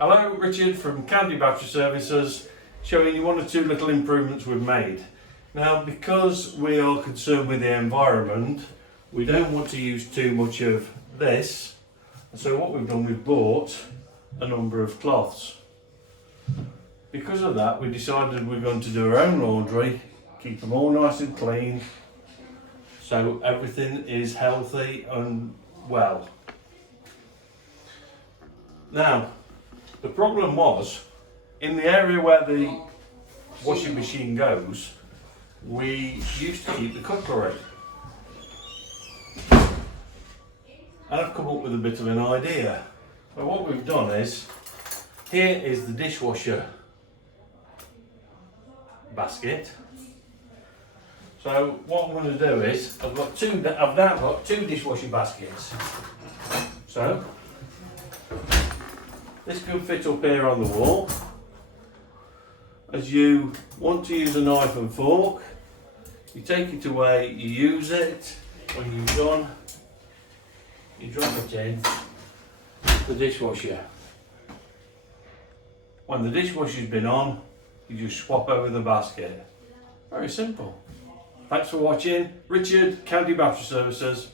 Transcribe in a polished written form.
Hello, Richard from Candy Battery Services, showing you one or two little improvements we've made. Now, because we are concerned with the environment, we don't want to use too much of this. So what we've done, we've bought a number of cloths. Because of that, we decided we're going to do our own laundry, keep them all nice and clean, so everything is healthy and well. Now, the problem was, in the area where the washing machine goes, we used to keep the cutlery. And I've come up with a bit of an idea. So what we've done is, here is the dishwasher basket. So what I'm going to do is, I've now got two dishwasher baskets. So this can fit up here on the wall. As you want to use a knife and fork, you take it away, you use it. When you're done, you drop it in the dishwasher. When the dishwasher's been on, you just swap over the basket. Very simple. Thanks for watching. Richard, Candy Battery Services.